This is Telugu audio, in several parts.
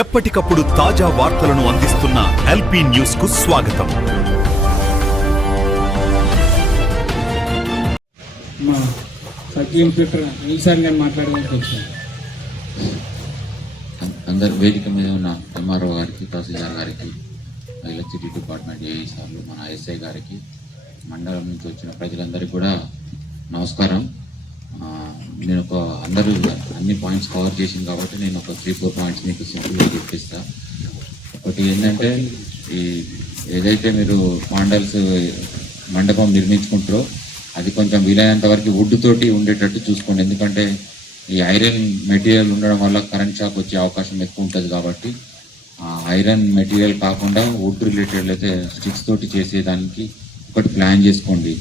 ఎప్పటికప్పుడు తాజా వార్తలను అందిస్తున్న ఎల్పీ న్యూస్ కు స్వాగతం. మా సర్కిల్ ఇన్స్పెక్టర్ అనిల్ సార్ గారు మాట్లాడడానికి వచ్చాను. అందరు వేదిక మీద ఉన్న ఎంఆర్ఓ గారికి, తహసీల్దార్ గారికి, ఎలక్ట్రిసిటీ డిపార్ట్మెంట్ ఏఈ సార్లు, మన ఎస్ఐ గారికి, మండలం నుంచి వచ్చిన ప్రజలందరికీ కూడా నమస్కారం. నేను అందరూ అన్ని పాయింట్స్ కవర్ చేసింది కాబట్టి నేను ఒక 3-4 పాయింట్స్ మీకు సింపుల్గా చెప్పిస్తా. ఒకటి ఏంటంటే, ఈ ఏదైతే మీరు పాండల్స్ మండపం నిర్మించుకుంటారో అది కొంచెం వీలైనంత వరకు వుడ్ తోటి ఉండేటట్టు చూసుకోండి. ఎందుకంటే ఈ ఐరన్ మెటీరియల్ ఉండడం వల్ల కరెంట్ షాక్ వచ్చే అవకాశం ఎక్కువ ఉంటుంది. కాబట్టి ఐరన్ మెటీరియల్ కాకుండా వుడ్ రిలేటెడ్ అయితే స్టిక్స్ తోటి చేసేదానికి ఒకటి ప్లాన్ చేసుకోండి.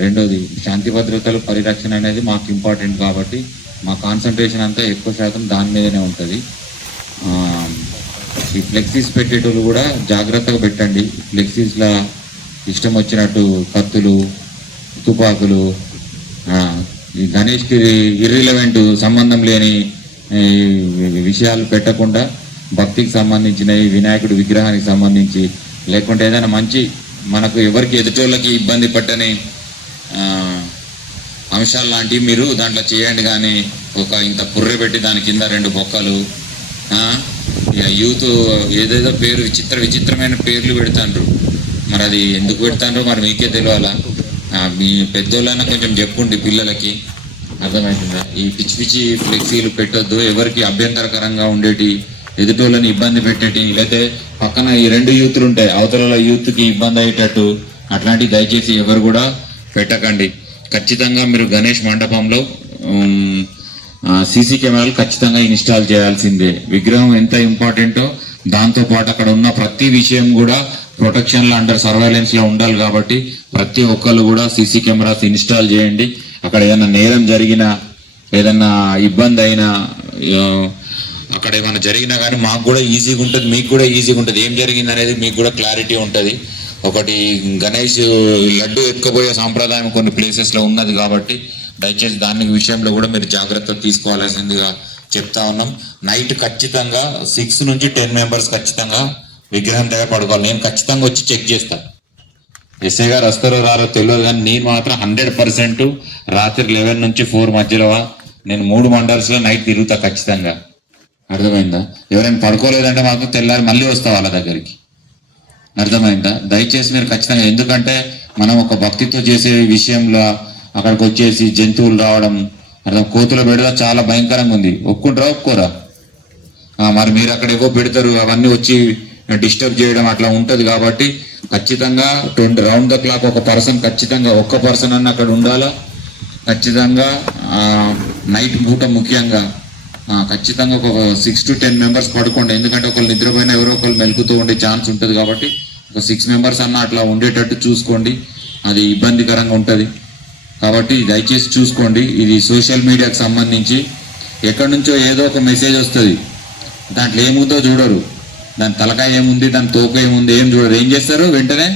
రెండోది, శాంతి భద్రతల పరిరక్షణ అనేది మాకు ఇంపార్టెంట్ కాబట్టి మా కాన్సన్ట్రేషన్ అంతా ఎక్కువ శాతం దాని మీదనే ఉంటుంది. ఈ ఫ్లెక్సీస్ పెట్టేటోళ్ళు కూడా జాగ్రత్తగా పెట్టండి. ఫ్లెక్సీస్లో ఇష్టం వచ్చినట్టు కత్తులు, తుపాకులు, ఈ గణేష్కి ఇర్రిలవెంట్ సంబంధం లేని విషయాలు పెట్టకుండా భక్తికి సంబంధించినవి, వినాయకుడి విగ్రహానికి సంబంధించి, లేకుంటే ఏదైనా మంచి మనకు ఎవరికి ఎదుటోళ్ళకి ఇబ్బంది పట్టని అంశాలు లాంటివి మీరు దాంట్లో చేయండి. కానీ ఒక ఇంత పుర్రె పెట్టి దాని కింద 2 బొక్కలు, ఇక యూత్ ఏదేదో పేరు విచిత్రమైన పేర్లు పెడతాండ్రు. మరి అది ఎందుకు పెడతాండ్రు మరి మీకే తెలియాలా. మీ పెద్దోళ్ళైనా కొంచెం చెప్పుండి పిల్లలకి, అర్థమవుతుందా? ఈ పిచ్చి ఫ్లెక్సీలు పెట్టొద్దు. ఎవరికి అభ్యంతరకరంగా ఉండేటి, ఎదుటోళ్ళని ఇబ్బంది పెట్టేటి, లేకపోతే పక్కన ఈ 2 యూత్లు ఉంటాయి, అవతల యూత్కి ఇబ్బంది అయ్యేటట్టు అట్లాంటివి దయచేసి ఎవరు కూడా పెట్టకండి. ఖచ్చితంగా మీరు గణేష్ మండపంలో సీసీ కెమెరాలు ఖచ్చితంగా ఇన్స్టాల్ చేయాల్సిందే. విగ్రహం ఎంత ఇంపార్టెంటో దాంతోపాటు అక్కడ ఉన్న ప్రతి విషయం కూడా ప్రొటెక్షన్లో అండర్ సర్వైలెన్స్లో ఉండాలి. కాబట్టి ప్రతి ఒక్కళ్ళు కూడా సీసీ కెమెరాస్ ఇన్స్టాల్ చేయండి. అక్కడ ఏదైనా నేరం జరిగినా, ఏదన్నా ఇబ్బంది అయినా, అక్కడ ఏమైనా జరిగినా కానీ మాకు కూడా ఈజీగా ఉంటుంది, మీకు కూడా ఈజీగా ఉంటుంది. ఏం జరిగింది అనేది మీకు కూడా క్లారిటీ ఉంటుంది. ఒకటి, గణేష్ లడ్డు ఎత్తుకుపోయే సాంప్రదాయం కొన్ని ప్లేసెస్లో ఉన్నది కాబట్టి దయచేసి దాని విషయంలో కూడా మీరు జాగ్రత్త తీసుకోవాల్సిందిగా చెప్తా ఉన్నాం. నైట్ ఖచ్చితంగా 6 నుంచి 10 మెంబర్స్ ఖచ్చితంగా విగ్రహం దగ్గర పడుకోవాలి. నేను ఖచ్చితంగా వచ్చి చెక్ చేస్తాను. ఎస్ఐ గారు వస్తారో రారో తెలియదు, కానీ నేను మాత్రం 100% రాత్రి 11 నుంచి 4 మధ్యలో నేను 3 మండల్స్లో నైట్ తిరుగుతా ఖచ్చితంగా. అర్థమైందా? ఎవరైనా పడుకోలేదంటే మాత్రం తెల్లారి మళ్ళీ వస్తా వాళ్ళ దగ్గరికి. అర్థమైందా? దయచేసి మీరు ఖచ్చితంగా, ఎందుకంటే మనం ఒక భక్తితో చేసే విషయంలో అక్కడికి వచ్చేసి జంతువులు రావడం, కోతుల బెడద చాలా భయంకరంగా ఉంది. ఒప్పుకుంటారా ఒప్పుకోరా? మరి మీరు అక్కడ ఏవో పెడతారు, అవన్నీ వచ్చి డిస్టర్బ్ చేయడం అట్లా ఉంటుంది. కాబట్టి ఖచ్చితంగా రౌండ్ ద క్లాక్ ఒక పర్సన్, ఖచ్చితంగా ఒక్క పర్సన్ అన్న అక్కడ ఉండాలా. ఖచ్చితంగా నైట్ పూట ముఖ్యంగా ఖచ్చితంగా ఒక 6 to 10 మెంబర్స్ పడుకోండి. ఎందుకంటే ఒకళ్ళు నిద్రపోయినా ఎవరో ఒకళ్ళు మెలుకుతూ ఉండే ఛాన్స్ ఉంటుంది. కాబట్టి ఒక 6 మెంబర్స్ అన్న అట్లా ఉండేటట్టు చూసుకోండి. అది ఇబ్బందికరంగా ఉంటుంది కాబట్టి దయచేసి చూసుకోండి. ఇది సోషల్ మీడియాకి సంబంధించి ఎక్కడి నుంచో ఏదో ఒక మెసేజ్ వస్తుంది, దాంట్లో ఏముందో చూడరు. దాని తలకాయ ఏముంది, దాని తోక ఏముంది, ఏం చూడరు. ఏం చేస్తారు? వెంటనే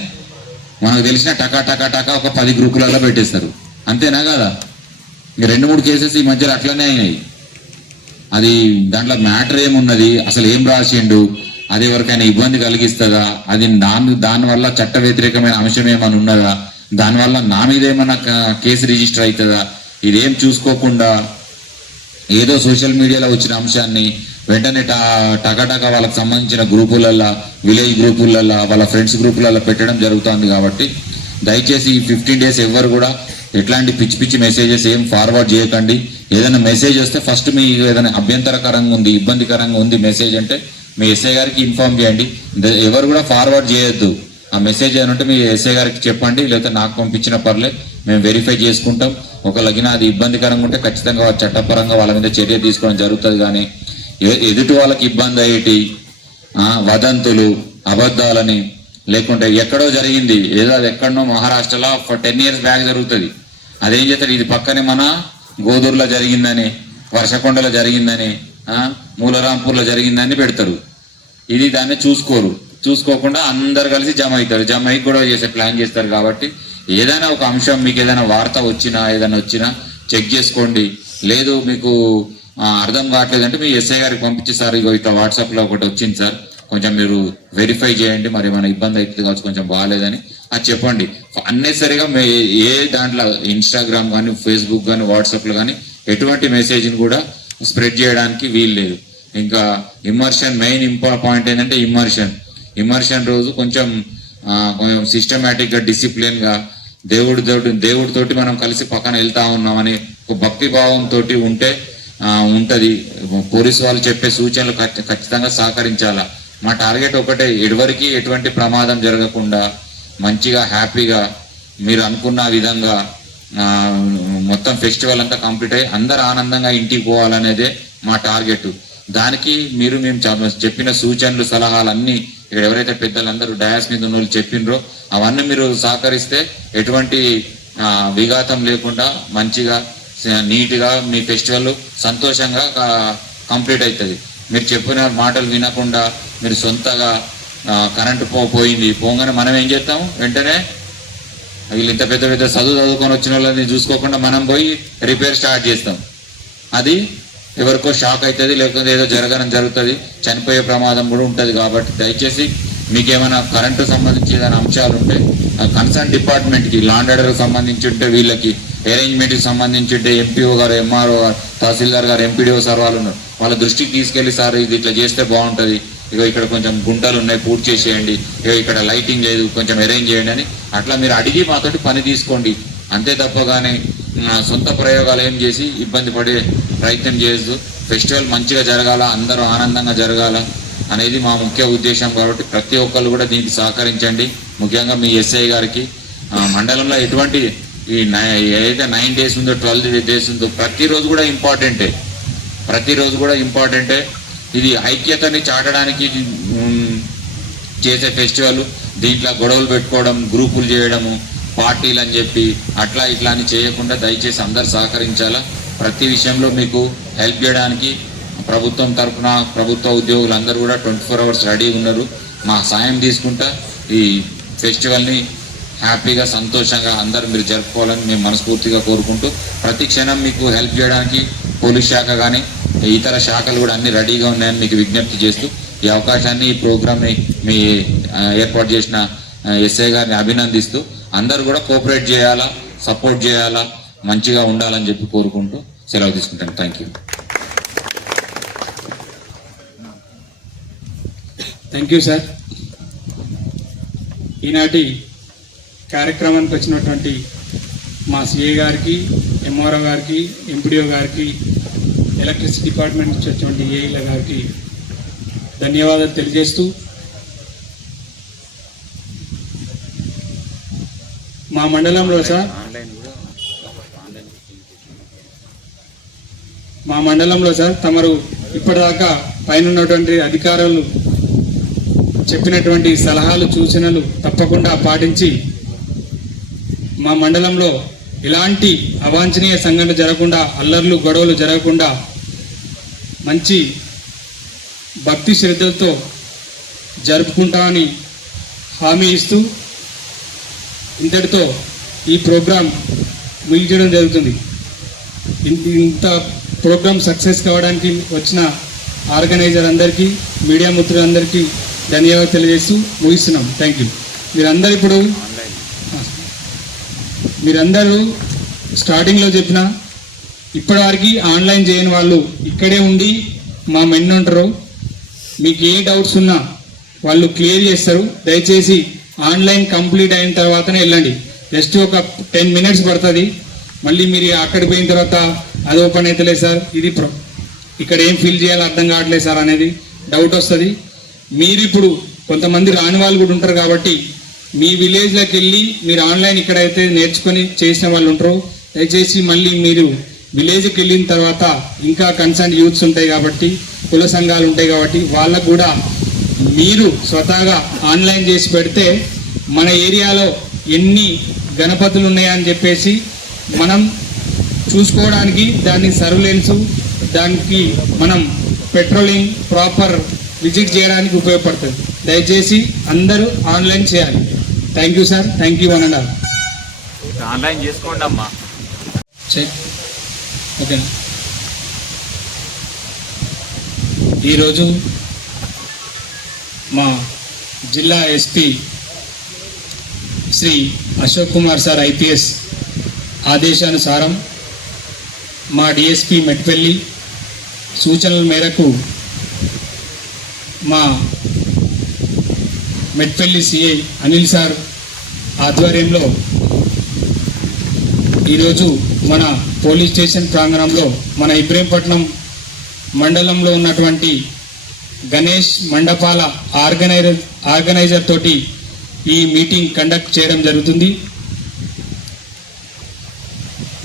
మనకు తెలిసిన టకా ఒక 10 గ్రూపులలో పెట్టేస్తారు. అంతేనా కదా? ఇంక 2-3 కేసెస్ ఈ మధ్యలో అట్లనే అయినాయి. అది దాంట్లో మ్యాటర్ ఏమున్నది, అసలు ఏం రాసిండు, అది ఎవరికైనా ఇబ్బంది కలిగిస్తుందా, అది దానివల్ల చట్ట వ్యతిరేకమైన అంశం ఏమైనా ఉన్నదా, దానివల్ల నా మీద ఏమైనా కేసు రిజిస్టర్ అవుతుందా, ఇదేం చూసుకోకుండా ఏదో సోషల్ మీడియాలో వచ్చిన అంశాన్ని వెంటనే టకాటకా వాళ్ళకి సంబంధించిన గ్రూపులల్లో, విలేజ్ గ్రూపులల్లో, వాళ్ళ ఫ్రెండ్స్ గ్రూపులలో పెట్టడం జరుగుతుంది. కాబట్టి దయచేసి ఈ 15 days ఎవ్వరు కూడా ఎట్లాంటి పిచ్చి మెసేజెస్ ఏం ఫార్వర్డ్ చేయకండి. ఏదైనా మెసేజ్ వస్తే ఫస్ట్ మీ ఏదైనా అభ్యంతరకరంగా ఉంది, ఇబ్బందికరంగా ఉంది మెసేజ్ అంటే మీ ఎస్ఐ గారికి ఇన్ఫార్మ్ చేయండి. ఎవరు కూడా ఫార్వర్డ్ చేయొద్దు. ఆ మెసేజ్ ఏమంటే మీ ఎస్ఐ గారికి చెప్పండి, లేకపోతే నాకు పంపించిన పర్లేదు, మేము వెరిఫై చేసుకుంటాం. ఒకళ్ళగిన అది ఇబ్బందికరంగా ఉంటే ఖచ్చితంగా చట్టపరంగా వాళ్ళ మీద చర్య తీసుకోవడం జరుగుతుంది. కానీ ఎదుటి వాళ్ళకి ఇబ్బంది అయ్యేటి వదంతులు, అబద్ధాలని, లేకుంటే ఎక్కడో జరిగింది ఏదో, అది ఎక్కడనో మహారాష్ట్రలో 10 years బ్యాక్ జరుగుతుంది, అదేం చేస్తారు, ఇది పక్కనే మన గోదూరులో జరిగిందని, వర్షకొండలో జరిగిందని, మూలరాంపూర్లో జరిగిందని పెడతారు. ఇది దాన్ని చూసుకోకుండా అందరు కలిసి జమ అవుతారు. జమ అయ్యి గొడవ చేసే ప్లాన్ చేస్తారు. కాబట్టి ఏదైనా ఒక అంశం, మీకు ఏదైనా వార్త వచ్చినా ఏదైనా వచ్చినా చెక్ చేసుకోండి. లేదు మీకు అర్థం కావట్లేదంటే మీ ఎస్ఐ గారికి పంపించి సార్ ఇగో ఇట్లా వాట్సాప్లో ఒకటి వచ్చింది సార్, కొంచెం మీరు వెరిఫై చేయండి, మరి ఏమైనా ఇబ్బంది అవుతుంది కావచ్చు, కొంచెం బాగాలేదని అది చెప్పండి. అన్నెసరిగా ఏ దాంట్లో ఇన్స్టాగ్రామ్ కానీ ఫేస్బుక్ కానీ వాట్సాప్లో కానీ ఎటువంటి మెసేజ్ని కూడా స్ప్రెడ్ చేయడానికి వీలు లేదు. ఇంకా ఇమ్మర్షన్ మెయిన్ పాయింట్ ఏంటంటే ఇమ్మర్షన్ రోజు కొంచెం సిస్టమేటిక్గా డిసిప్లిన్గా దేవుడితోటి మనం కలిసి పక్కన వెళ్తా ఉన్నామని ఒక భక్తి భావంతో ఉంటది. పోలీసు వాళ్ళు చెప్పే సూచనలు ఖచ్చితంగా సహకరించాలా. మా టార్గెట్ ఒకటే, ఎవరికి ఎటువంటి ప్రమాదం జరగకుండా మంచిగా హ్యాపీగా మీరు అనుకున్న విధంగా మొత్తం ఫెస్టివల్ అంతా కంప్లీట్ అయ్యి అందరు ఆనందంగా ఇంటికి పోవాలనేదే మా టార్గెట్. దానికి మేము చెప్పిన సూచనలు సలహాలు అన్నీ ఇక్కడ ఎవరైతే పెద్దలందరూ డయాస్ మీద ఉన్న వాళ్ళు చెప్పినరో అవన్నీ మీరు సహకరిస్తే ఎటువంటి విఘాతం లేకుండా మంచిగా నీట్గా మీ ఫెస్టివల్ సంతోషంగా కంప్లీట్ అవుతుంది. మీరు చెప్పిన మాటలు వినకుండా మీరు సొంతగా కరెంటు పోగానే మనం ఏం చేస్తాము, వెంటనే వీళ్ళు ఇంత పెద్ద పెద్ద చదువుకొని వచ్చిన వాళ్ళని చూసుకోకుండా మనం పోయి రిపేర్ స్టార్ట్ చేస్తాం. అది ఎవరికో షాక్ అవుతుంది, లేకపోతే ఏదో జరుగుతుంది, చనిపోయే ప్రమాదం కూడా ఉంటుంది. కాబట్టి దయచేసి మీకు ఏమైనా కరెంటు సంబంధించి ఏదైనా అంశాలు ఉంటే కన్సర్న్ డిపార్ట్మెంట్కి, లాండ్ ఆర్డర్కి సంబంధించి ఉంటే, వీళ్ళకి అరేంజ్మెంట్కి సంబంధించి ఉంటే ఎంపీఓ గారు, ఎంఆర్ఓ గారు, తహసీల్దార్ గారు, ఎంపీడీఓ సార్ వాళ్ళు ఉన్నారు, వాళ్ళ దృష్టికి తీసుకెళ్ళి సార్ ఇది ఇట్లా చేస్తే బాగుంటుంది, ఇగో ఇక్కడ కొంచెం గుంటలు ఉన్నాయి పూర్తి చేసేయండి, ఇగో ఇక్కడ లైటింగ్ లేదు కొంచెం అరేంజ్ చేయండి అని అట్లా మీరు అడిగి మాతోటి పని తీసుకోండి. అంతే తప్పగానే సొంత ప్రయోగాలు ఏం చేసి ఇబ్బంది పడే ప్రయత్నం చేయొద్దు. ఫెస్టివల్ మంచిగా జరగాల, అందరూ ఆనందంగా జరగాల అనేది మా ముఖ్య ఉద్దేశం. కాబట్టి ప్రతి ఒక్కరు కూడా దీనికి సహకరించండి. ముఖ్యంగా మీ ఎస్ఐ గారికి మండలంలో ఎటువంటి ఏదైతే 9 days ఉందో 12 days ఉందో ప్రతిరోజు కూడా ఇంపార్టెంటే. ఇది ఐక్యతని చాటడానికి చేసే ఫెస్టివల్. దీంట్లో గొడవలు పెట్టుకోవడం, గ్రూపులు చేయడము, పార్టీలు అని చెప్పి అట్లా ఇట్లా అని చేయకుండా దయచేసి అందరు సహకరించాలా. ప్రతి విషయంలో మీకు హెల్ప్ చేయడానికి ప్రభుత్వం తరఫున ప్రభుత్వ ఉద్యోగులు అందరూ కూడా 24 hours రెడీ ఉన్నారు. మా సాయం తీసుకుంటా ఈ ఫెస్టివల్ని హ్యాపీగా సంతోషంగా అందరూ మీరు జరుపుకోవాలని మేము మనస్ఫూర్తిగా కోరుకుంటూ, ప్రతి క్షణం మీకు హెల్ప్ చేయడానికి పోలీస్ శాఖ కానీ ఇతర శాఖలు కూడా అన్ని రెడీగా ఉన్నాయని మీకు విజ్ఞప్తి చేస్తూ ఈ అవకాశాన్ని, ఈ ప్రోగ్రామ్ని మీ ఏర్పాటు చేసిన ఎస్ఐ గారిని అభినందిస్తూ అందరూ కూడా కోఆపరేట్ చేయాలా, సపోర్ట్ చేయాలా, మంచిగా ఉండాలని చెప్పి కోరుకుంటూ సెలవు తీసుకుంటాను. Thank you. Thank you sir. ఈనాటి కార్యక్రమానికి వచ్చినటువంటి మా సిఐ గారికి, ఎంఆర్ఓ గారికి, ఎంపీడీఓ గారికి, ఎలక్ట్రిసిటీ డిపార్ట్మెంట్ నుంచి వచ్చినటువంటి ఏఈల గారికి ధన్యవాదాలు తెలియజేస్తూ మా మండలంలో సార్ తమరు ఇప్పటిదాకా పైన ఉన్నటువంటి అధికారులు చెప్పినటువంటి సలహాలు, సూచనలు తప్పకుండా పాటించి మా మండలంలో ఎలాంటి అవాంఛనీయ సంఘటన జరగకుండా, అల్లర్లు గొడవలు జరగకుండా మంచి భక్తి శ్రద్ధలతో జరుపుకుంటామని హామీ ఇస్తూ ఇంతటితో ఈ ప్రోగ్రాం ముగించడం జరుగుతుంది. ఇంత ప్రోగ్రాం సక్సెస్ కావడానికి వచ్చిన ఆర్గనైజర్ అందరికీ, మీడియా మిత్రులందరికీ ధన్యవాదాలు తెలియజేస్తూ ముగిస్తున్నాం. Thank you. మీరందరూ స్టార్టింగ్లో చెప్పిన ఇప్పటివరకు ఆన్లైన్ చేయని వాళ్ళు ఇక్కడే ఉండి మా మెన్ ఉంటారు, మీకు ఏ డౌట్స్ ఉన్నా వాళ్ళు క్లియర్ చేస్తారు. దయచేసి ఆన్లైన్ కంప్లీట్ అయిన తర్వాతనే వెళ్ళండి. జస్ట్ ఒక 10 minutes పడుతుంది. మళ్ళీ మీరు అక్కడికి పోయిన తర్వాత అది ఓపెన్ అవుతలేదు సార్, ఇది ఇక్కడ ఏం ఫిల్ చేయాలో అర్థం కావట్లేదు సార్ అనేది డౌట్ వస్తుంది. మీరు ఇప్పుడు కొంతమంది రాని వాళ్ళు కూడా ఉంటారు కాబట్టి మీ విలేజ్లోకి వెళ్ళి మీరు ఆన్లైన్ ఇక్కడైతే నేర్చుకొని చేసిన వాళ్ళు ఉంటారు. దయచేసి మళ్ళీ మీరు విలేజ్కి వెళ్ళిన తర్వాత ఇంకా కన్సర్న్ యూత్స్ ఉంటాయి కాబట్టి, కుల సంఘాలు ఉంటాయి కాబట్టి వాళ్ళకు కూడా మీరు స్వతహాగా ఆన్లైన్ చేసి పెడితే మన ఏరియాలో ఎన్ని గణపతులు ఉన్నాయని చెప్పేసి మనం చూసుకోవడానికి, దాన్ని సర్వేలెన్స్, దానికి మనం పెట్రోలింగ్ ప్రాపర్ విజిట్ చేయడానికి ఉపయోగపడుతుంది. దయచేసి అందరూ ఆన్లైన్ చేయాలి. Thank you sir. Thank you అనండి. ఆన్లైన్ చేసుకోండి అమ్మా. ఓకేనా? ఈరోజు మా జిల్లా SP Shri Ashok Kumar sir IPS ఆదేశానుసారం మా డిఎస్పి మెట్పల్లి సూచనల మేరకు మా మెట్పల్లి సిఐ అనిల్ సార్ ఆధ్వర్యంలో ఈరోజు మన పోలీస్ స్టేషన్ ప్రాంగణంలో మన ఇబ్రహీంపట్నం మండలంలో ఉన్నటువంటి గణేష్ మండపాల ఆర్గనైజర్ తోటి ఈ మీటింగ్ కండక్ట్ చేయడం జరుగుతుంది.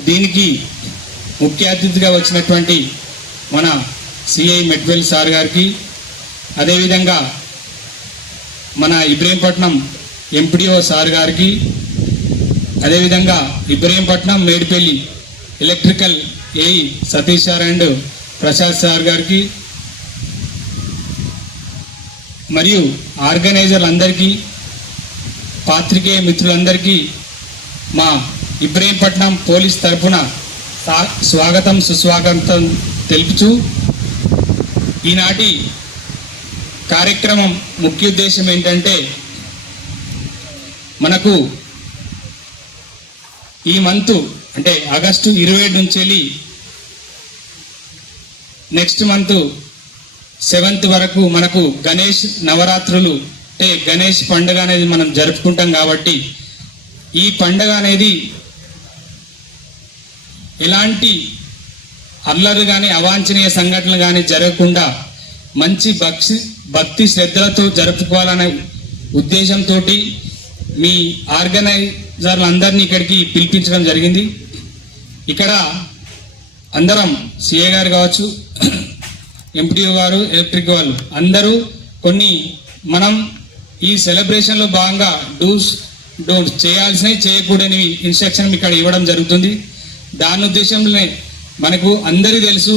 దీనికి ముఖ్య అతిథిగా వచ్చినటువంటి మన సిఐ మెట్పల్లి సార్ గారికి, అదేవిధంగా మన ఇబ్రహీంపట్నం ఎంపీడీఓ సార్ గారికి, అదేవిధంగా Ibrahimpatnam Medipalli electrical AE Satish sir and Prasad sir గారికి, మరియు ఆర్గనైజర్లందరికీ, పాత్రికేయ మిత్రులందరికీ మా ఇబ్రహీంపట్నం పోలీస్ తరఫున స్వాగతం సుస్వాగతం తెలుపుచూ ఈనాటి కార్యక్రమం ముఖ్య ఉద్దేశం ఏంటంటే, మనకు ఈ మంత్ అంటే ఆగస్టు 27 నుంచి వెళ్ళి నెక్స్ట్ మంత్ 7th వరకు మనకు గణేష్ నవరాత్రులు అంటే గణేష్ పండుగ అనేది మనం జరుపుకుంటాం. కాబట్టి ఈ పండుగ అనేది ఎలాంటి అల్లరు కానీ అవాంఛనీయ సంఘటనలు కానీ జరగకుండా మంచి భక్తి శ్రద్ధలతో జరుపుకోవాలనే ఉద్దేశంతో మీ ఆర్గనైజర్లందరినీ ఇక్కడికి పిలిపించడం జరిగింది. ఇక్కడ అందరం సిఏ గారు కావచ్చు, ఎంపీడీఓ గారు, ఎలక్ట్రిక్ వాళ్ళు అందరూ కొన్ని మనం ఈ సెలబ్రేషన్లో భాగంగా డూస్ డోంట్స్ చేయాల్సినవి చేయకూడని ఇన్స్ట్రక్షన్ ఇక్కడ ఇవ్వడం జరుగుతుంది. దాని ఉద్దేశంలోనే మనకు అందరికీ తెలుసు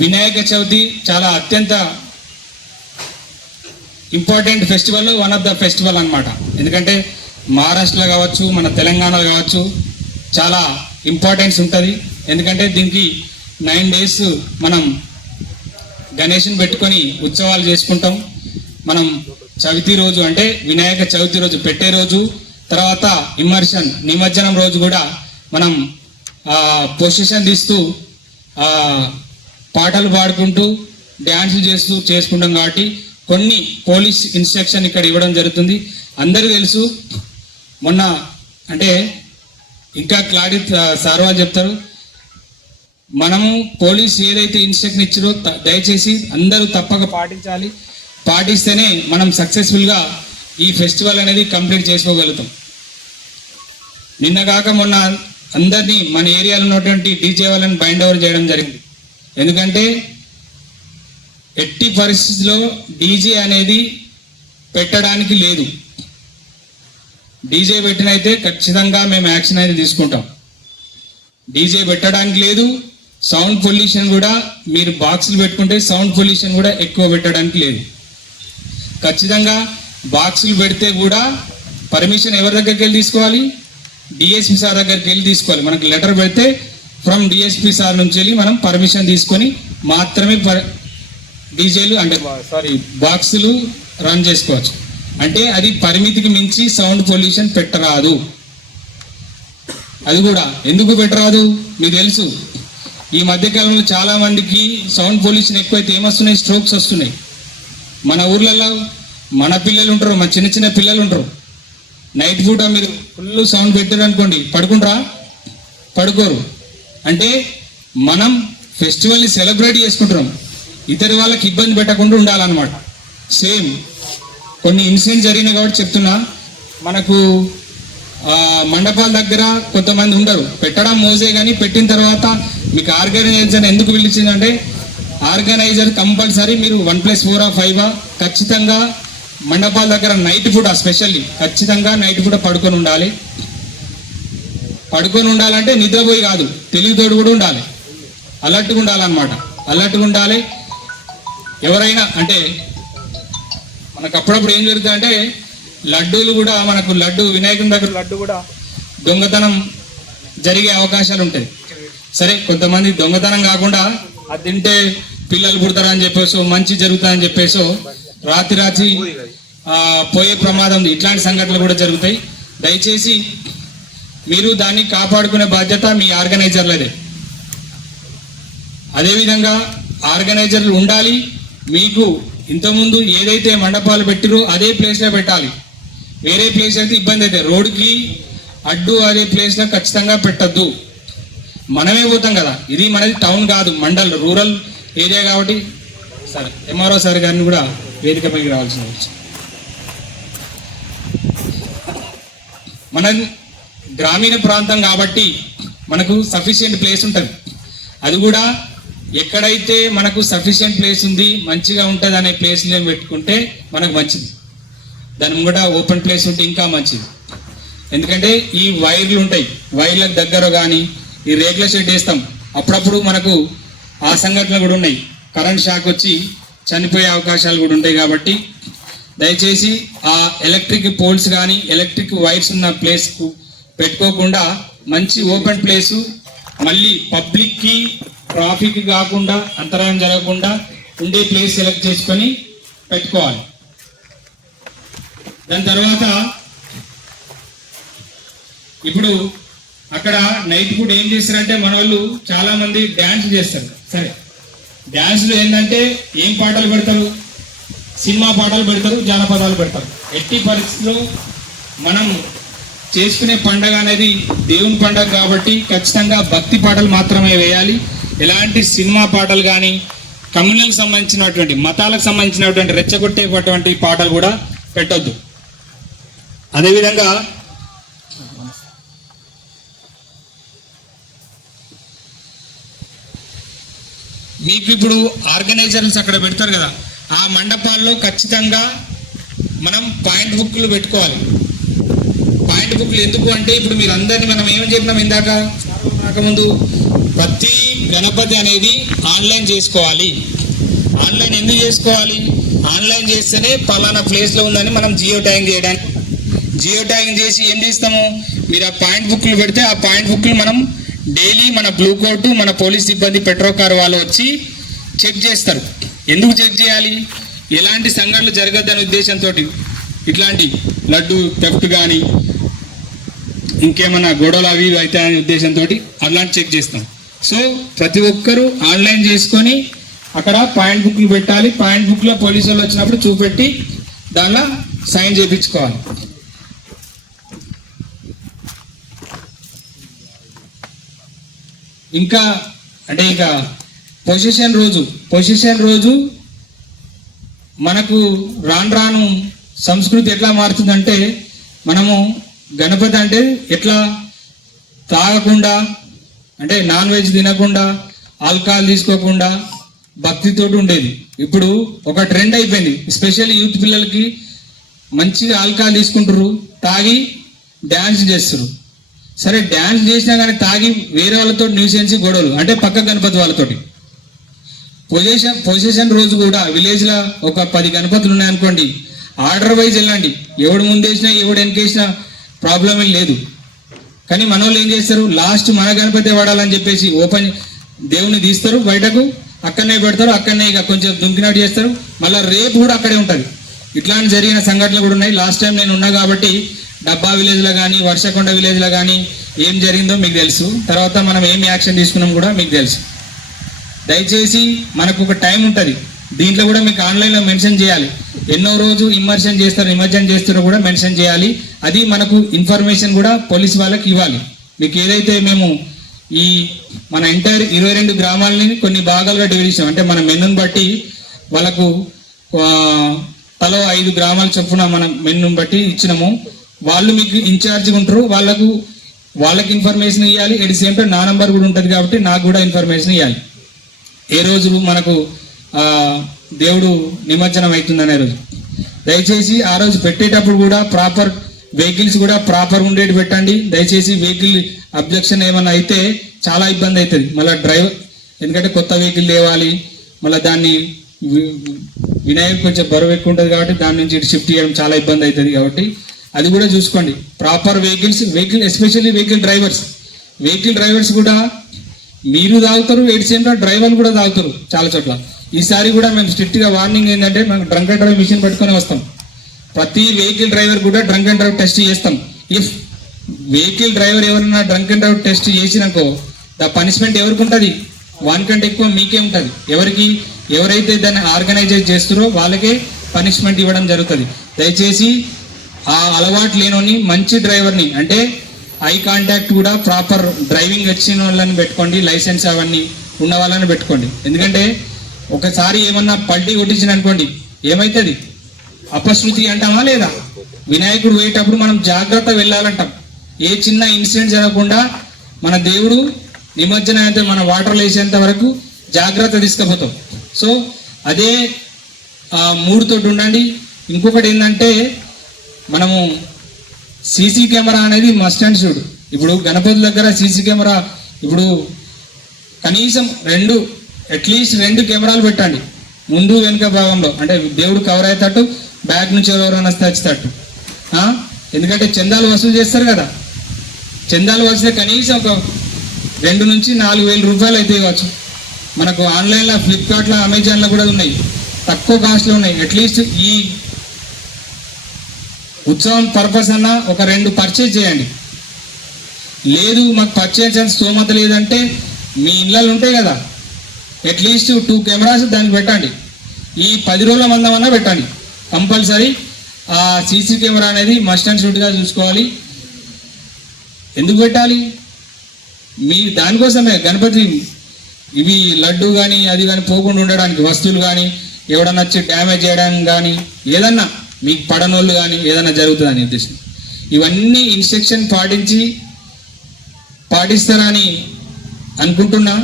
వినాయక చవితి చాలా అత్యంత ఇంపార్టెంట్ ఫెస్టివల్లో వన్ ఆఫ్ ద ఫెస్టివల్ అన్నమాట. ఎందుకంటే మహారాష్ట్రలో కావచ్చు, మన తెలంగాణలో కావచ్చు చాలా ఇంపార్టెన్స్ ఉంటుంది. ఎందుకంటే దీనికి 9 days మనం గణేష్ని పెట్టుకొని ఉత్సవాలు చేసుకుంటాం. మనం చవితి రోజు అంటే వినాయక చవితి రోజు పెట్టే రోజు, తర్వాత ఇమ్మర్షన్ నిమజ్జనం రోజు కూడా మనం పొజిషన్ తీస్తూ పాటలు పాడుకుంటూ డ్యాన్సులు చేస్తూ చేసుకుంటాం. కాబట్టి కొన్ని పోలీస్ ఇన్స్ట్రక్షన్ ఇక్కడ ఇవ్వడం జరుగుతుంది. అందరూ తెలుసు మొన్న అంటే ఇంకా క్లాడి సార్ వాళ్ళు చెప్తారు, మనము పోలీస్ ఏదైతే ఇన్స్ట్రక్షన్ ఇచ్చారో దయచేసి అందరూ తప్పక పాటించాలి. పాటిస్తేనే మనం సక్సెస్ఫుల్గా ఈ ఫెస్టివల్ అనేది కంప్లీట్ చేసుకోగలుగుతాం. నిన్నగాక మొన్న అందరినీ మన ఏరియాలో ఉన్నటువంటి డీజే వాళ్ళని బైండ్ ఓవర్ చేయడం జరిగింది. ఎందుకంటే ఎట్టి పరిస్థితుల్లో డీజే అనేది పెట్టడానికి లేదు. డీజే పెట్టినైతే ఖచ్చితంగా మేము యాక్షన్ అనేది తీసుకుంటాం. డీజే పెట్టడానికి లేదు. సౌండ్ పొల్యూషన్ కూడా మీరు బాక్సులు పెట్టుకుంటే సౌండ్ పొల్యూషన్ కూడా ఎక్కువ పెట్టడానికి లేదు. ఖచ్చితంగా బాక్సులు పెడితే కూడా పర్మిషన్ ఎవరి దగ్గరికి వెళ్ళి తీసుకోవాలి? డిఎస్పి సార్ దగ్గరికి వెళ్ళి తీసుకోవాలి. మనకు లెటర్ పెడితే ఫ్రమ్ డిఎస్పి సార్ నుంచి వెళ్ళి మనం పర్మిషన్ తీసుకొని మాత్రమే డీజేలు అంటే బాక్సులు రన్ చేసుకోవచ్చు. అంటే అది పరిమితికి మించి సౌండ్ పొల్యూషన్ పెట్టరాదు. అది కూడా ఎందుకు పెట్టరాదు మీకు తెలుసు. ఈ మధ్యకాలంలో చాలా మందికి సౌండ్ పొల్యూషన్ ఎక్కువైతే ఏమొస్తున్నాయి? స్ట్రోక్స్ వస్తున్నాయి. మన ఊర్లలో మన పిల్లలు ఉంటారు, మన చిన్న చిన్న పిల్లలు ఉంటారు. నైట్ పూట మీరు ఫుల్ సౌండ్ పెట్టారు అనుకోండి, పడుకుంటారా? పడుకోరు. అంటే మనం ఫెస్టివల్ని సెలబ్రేట్ చేసుకుంటున్నాం, ఇతర వాళ్ళకి ఇబ్బంది పెట్టకుండా ఉండాలన్నమాట. సేమ్ కొన్ని ఇన్సిడెంట్ జరిగినాయి కాబట్టి చెప్తున్నా. మనకు మండపాల దగ్గర కొంతమంది ఉండరు, పెట్టడం మోసే కానీ పెట్టిన తర్వాత మీకు ఆర్గనైజర్ ఎందుకు పిలిచిందంటే ఆర్గనైజర్ కంపల్సరీ మీరు 1+4 or 5 ఖచ్చితంగా మండపాల దగ్గర నైట్ పూట స్పెషల్లీ ఖచ్చితంగా నైట్ పూట పడుకొని ఉండాలి. పడుకొని ఉండాలంటే నిద్రపోయి కాదు, తెలివితోడు కూడా ఉండాలి, అలర్ట్గా ఉండాలన్నమాట. అలర్ట్గా ఉండాలి. ఎవరైనా అంటే మనకు అప్పుడప్పుడు ఏం జరుగుతుందంటే లడ్డూలు కూడా మనకు వినాయకుని దగ్గర లడ్డు కూడా దొంగతనం జరిగే అవకాశాలు ఉంటాయి. సరే కొంతమంది దొంగతనం కాకుండా అది తింటే పిల్లలు పుడతారని చెప్పేసో మంచి జరుగుతుందని చెప్పేసో రాత్రి పోయే ప్రమాదం ఉంది. ఇట్లాంటి సంఘటనలు కూడా జరుగుతాయి. దయచేసి మీరు దాన్ని కాపాడుకునే బాధ్యత మీ ఆర్గనైజర్లదే. అదేవిధంగా ఆర్గనైజర్లు ఉండాలి. మీకు ఇంతకుముందు ఏదైతే మండపాలు పెట్టిరో అదే ప్లేస్లో పెట్టాలి. వేరే ప్లేస్ అయితే ఇబ్బంది అవుతుంది. రోడ్డుకి అడ్డు అదే ప్లేస్లో ఖచ్చితంగా పెట్టద్దు. మనమే పోతాం కదా, ఇది మనది టౌన్ కాదు, మండల్ రూరల్ ఏరియా కాబట్టి. సరే, ఎంఆర్ఓ సార్ గారిని కూడా వేదికపైకి రావాల్సిన వచ్చు. మన గ్రామీణ ప్రాంతం కాబట్టి మనకు సఫిషియెంట్ ప్లేస్ ఉంటుంది. అది కూడా ఎక్కడైతే మనకు సఫిషియెంట్ ప్లేస్ ఉంది, మంచిగా ఉంటుంది అనే ప్లేస్ని పెట్టుకుంటే మనకు మంచిది. దాని కూడా ఓపెన్ ప్లేస్ ఉంటే ఇంకా మంచిది. ఎందుకంటే ఈ వైర్లు ఉంటాయి, వైర్లకు దగ్గర కానీ ఈ రేకుల షెడ్ వేస్తాం, అప్పుడప్పుడు మనకు ఆ సంఘటనలు కూడా ఉన్నాయి. కరెంట్ షాక్ వచ్చి చనిపోయే అవకాశాలు కూడా ఉంటాయి. కాబట్టి దయచేసి ఆ ఎలక్ట్రిక్ పోల్స్ కానీ ఎలక్ట్రిక్ వైర్స్ ఉన్న ప్లేస్కు పెట్టుకోకుండా మంచి ఓపెన్ ప్లేసు, మళ్ళీ పబ్లిక్కి ట్రాఫిక్ కాకుండా అంతరాయం జరగకుండా ఉండే ప్లేస్ సెలెక్ట్ చేసుకొని పెట్టుకోవాలి. దాని తర్వాత ఇప్పుడు అక్కడ నైట్ పూట ఏం చేస్తారంటే మన వాళ్ళు చాలా మంది డ్యాన్స్ చేస్తారు. సరే, డ్యాన్స్లో ఏంటంటే ఏం పాటలు పెడతారు? సినిమా పాటలు పెడతారు, జానపదాలు పెడతారు. ఎట్టి పరిస్థితుల్లో మనం చేసుకునే పండగ అనేది దేవుని పండగ కాబట్టి ఖచ్చితంగా భక్తి పాటలు మాత్రమే వేయాలి. ఎలాంటి సినిమా పాటలు కానీ కమ్యూనల్కి సంబంధించినటువంటి మతాలకు సంబంధించినటువంటి రెచ్చగొట్టేటువంటి పాటలు కూడా పెట్టొద్దు. అదేవిధంగా మీకు ఇప్పుడు ఆర్గనైజర్స్ అక్కడ పెడతారు కదా, ఆ మండపాల్లో ఖచ్చితంగా మనం పాయింట్ బుక్లు పెట్టుకోవాలి. పాయింట్ బుక్లు ఎందుకు అంటే ఇప్పుడు మీరు అందరినీ మనం ఏమని చెప్పినాం ఇందాక రాకముందు, ప్రతి గణపతి అనేది ఆన్లైన్ చేసుకోవాలి. ఆన్లైన్ ఎందుకు చేసుకోవాలి? ఆన్లైన్ చేస్తేనే పలానా ప్లేస్లో ఉందని మనం జియో ట్యాగింగ్ చేయడానికి, జియో ట్యాగింగ్ చేసి ఏం చేస్తాము, మీరు ఆ పాయింట్ బుక్లు పెడితే ఆ పాయింట్ బుక్లు మనం డైలీ మన బ్లూ కోర్టు మన పోలీస్ సిబ్బంది పెట్రోకార్ వాళ్ళు వచ్చి చెక్ చేస్తారు. ఎందుకు చెక్ చేయాలి? ఎలాంటి సంఘటనలు జరగద్దనే ఉద్దేశంతో, ఇట్లాంటి లడ్డు థెఫ్ట్ కానీ ఇంకేమన్నా గొడవలు అవి అయితే అనే ఉద్దేశంతో అలాంటి చెక్ చేస్తాం. సో ప్రతి ఒక్కరూ ఆన్లైన్ చేసుకొని అక్కడ పాయింట్ బుక్లు పెట్టాలి. పాయింట్ బుక్లో పోలీసు వాళ్ళు వచ్చినప్పుడు చూపెట్టి దానిలో సైన్ చేయించుకోవాలి. ఇంకా అంటే ఇంకా పొజిషన్ రోజు మనకు రాను సంస్కృతి ఎట్లా మారుతుందంటే, మనము గణపతి అంటే ఎట్లా తాగకుండా, అంటే నాన్ వెజ్ తినకుండా, ఆల్కహాల్ తీసుకోకుండా భక్తితోటి ఉండేది. ఇప్పుడు ఒక ట్రెండ్ అయిపోయింది, ఎస్పెషల్లీ యూత్ పిల్లలకి మంచిగా ఆల్కహాల్ తీసుకుంటారు, తాగి డ్యాన్స్ చేస్తారు. సరే, డ్యాన్స్ చేసినా కానీ తాగి వేరే వాళ్ళతో న్యూసెన్సీ గొడవలు, అంటే పక్క గణపతి వాళ్ళతోటి. పొజిషన్ రోజు కూడా విలేజ్లో ఒక 10 గణపతులు ఉన్నాయనుకోండి, ఆర్డర్ వైజ్ వెళ్ళండి, ఎవడు ముందేసినా ఎవడు వెనకేసినా ప్రాబ్లం ఏం లేదు. కానీ మన వాళ్ళు ఏం చేస్తారు, లాస్ట్ మన గణపతి వాడాలని చెప్పేసి ఓపెన్ దేవుని తీస్తారు బయటకు, అక్కడనే పెడతారు, అక్కడనే ఇక కొంచెం దుంకినట్టు చేస్తారు, మళ్ళీ రేపు కూడా అక్కడే ఉంటుంది. ఇట్లాంటి జరిగిన సంఘటనలు కూడా ఉన్నాయి. లాస్ట్ టైం నేను ఉన్నా కాబట్టి డబ్బా విలేజ్లో కానీ వర్షకొండ విలేజ్లో కానీ ఏం జరిగిందో మీకు తెలుసు. తర్వాత మనం ఏం యాక్షన్ తీసుకున్నాం కూడా మీకు తెలుసు. దయచేసి మనకు ఒక టైం ఉంటుంది, దీంట్లో కూడా మీకు ఆన్లైన్లో మెన్షన్ చేయాలి. ఎన్నో రోజు నిమజ్జనం చేస్తారో కూడా మెన్షన్ చేయాలి. అది మనకు ఇన్ఫర్మేషన్ కూడా పోలీస్ వాళ్ళకి ఇవ్వాలి. మీకు ఏదైతే మేము ఈ మన ఎంటైర్ 22 గ్రామాలని కొన్ని భాగాలుగా డివైడ్ చేసాం, అంటే మన మెన్నుని బట్టి వాళ్ళకు తలో 5 గ్రామాల చొప్పున మన మెన్నుని బట్టి ఇచ్చినాము. వాళ్ళు మీకు ఇన్ఛార్జ్గా ఉంటారు, వాళ్ళకి ఇన్ఫర్మేషన్ ఇవ్వాలి. ఎట్ ది సేమ్ టైం నా నంబర్ కూడా ఉంటుంది కాబట్టి నాకు కూడా ఇన్ఫర్మేషన్ ఇవ్వాలి. ఏ రోజు మనకు దేవుడు నిమజ్జనం అవుతుందనే రోజు. దయచేసి ఆ రోజు పెట్టేటప్పుడు కూడా ప్రాపర్ వెహికల్స్ కూడా ప్రాపర్ ఉండేటి పెట్టండి. దయచేసి వెహికల్ అబ్జెక్షన్ ఏమన్నా అయితే చాలా ఇబ్బంది అవుతుంది మళ్ళీ డ్రైవర్, ఎందుకంటే కొత్త వెహికల్ తేవాలి, మళ్ళీ దాన్ని వినాయకు కొంచెం బరువు ఎక్కువ ఉంటుంది కాబట్టి దాని నుంచి షిఫ్ట్ చేయడం చాలా ఇబ్బంది అవుతుంది. కాబట్టి అది కూడా చూసుకోండి. Proper vehicle especially vehicle drivers కూడా మీరు తాగుతారు, ఎట్ సేమ్ టైం డ్రైవర్లు కూడా తాగుతారు చాలా చోట్ల. ఈసారి కూడా మేము స్ట్రిక్ట్గా వార్నింగ్ ఏంటంటే మేము డ్రంక్ అండ్ డ్రైవ్ మిషన్ పెట్టుకొని వస్తాం. ప్రతి వెహికల్ డ్రైవర్ కూడా డ్రంక్ అండ్ డ్రైవ్ టెస్ట్ చేస్తాం. ఇఫ్ వెహికల్ డ్రైవర్ ఎవరైనా డ్రంక్ అండ్ డ్రైవ్ టెస్ట్ చేసినాకో ద పనిష్మెంట్ ఎవరికి ఉంటుంది? వానికంటే ఎక్కువ మీకే ఉంటుంది. ఎవరైతే దాన్ని ఆర్గనైజ్ చేస్తారో వాళ్ళకే పనిష్మెంట్ ఇవ్వడం జరుగుతుంది. దయచేసి ఆ అలవాటు లేనోని మంచి డ్రైవర్ని, అంటే ఐ కాంటాక్ట్ కూడా ప్రాపర్ డ్రైవింగ్ వచ్చిన వాళ్ళని పెట్టుకోండి, లైసెన్స్ అవన్నీ ఉన్న వాళ్ళని పెట్టుకోండి. ఎందుకంటే ఒకసారి ఏమన్నా పల్టీ కొట్టించిన అనుకోండి ఏమవుతుంది? అపశృతి అంటామా లేదా? వినాయకుడు పోయేటప్పుడు మనం జాగ్రత్త వెళ్ళాలంటాం. ఏ చిన్న ఇన్సిడెంట్ జరగకుండా మన దేవుడు నిమజ్జనం అయితే మన వాటర్లో వేసేంత వరకు జాగ్రత్త తీసుకుపోతాం. సో అదే మూడుతోటి ఉండండి. ఇంకొకటి ఏంటంటే మనము సీసీ కెమెరా అనేది మస్ట్ అండ్ షుడ్. ఇప్పుడు గణపతి దగ్గర సీసీ కెమెరా ఇప్పుడు కనీసం అట్లీస్ట్ 2 కెమెరాలు పెట్టండి ముందు వెనుక భాగంలో, అంటే దేవుడు కవర్ అయ్యేటట్టు, బ్యాక్ నుంచి ఎవరైనా వచ్చేటట్టు. ఎందుకంటే చందాలు వసూలు చేస్తారు కదా, చందాలు వస్తే కనీసం ఒక 2 నుంచి 4,000 రూపాయలు అయితే ఇవ్వచ్చు. మనకు ఆన్లైన్లో ఫ్లిప్కార్ట్లో అమెజాన్లో కూడా ఉన్నాయి, తక్కువ కాస్ట్లో ఉన్నాయి. అట్లీస్ట్ ఈ ఉత్సవం పర్పస్ అన్న ఒక 2 పర్చేజ్ చేయండి. లేదు మాకు పర్చేజ్ అని స్తోమత లేదంటే మీ ఇళ్ళల్లో ఉంటాయి కదా, అట్లీస్ట్ 2 కెమెరాస్ దానికి పెట్టండి. ఈ 10 రోజుల మందమన్నా పెట్టండి కంపల్సరీ. ఆ సీసీ కెమెరా అనేది మస్ట్ అండ్ షుడ్గా చూసుకోవాలి. ఎందుకు పెట్టాలి? మీ దానికోసమే గణపతి ఇవి లడ్డు కానీ అది కానీ పోకుండా ఉండడానికి, వస్తువులు కానీ ఎవడన్నా వచ్చి డ్యామేజ్ చేయడానికి కానీ ఏదన్నా మీకు పడనోళ్ళు కానీ ఏదైనా జరుగుతుందని ఉద్దేశం. ఇవన్నీ ఇన్స్ట్రక్షన్ పాటిస్తారని అనుకుంటున్నా.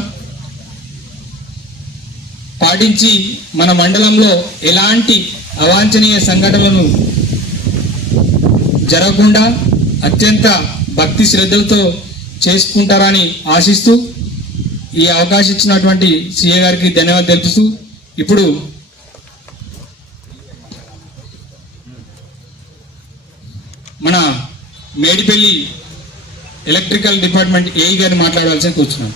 పాటించి మన మండలంలో ఎలాంటి అవాంఛనీయ సంఘటనలను జరగకుండా అత్యంత భక్తి శ్రద్ధలతో చేసుకుంటారని ఆశిస్తూ ఈ అవకాశం ఇచ్చినటువంటి సీఏ గారికి ధన్యవాదాలు తెలుపుతూ ఇప్పుడు మన మేడిపల్లి ఎలక్ట్రికల్ డిపార్ట్మెంట్ ఏఈ గారిని మాట్లాడాల్సి కూర్చున్నాను.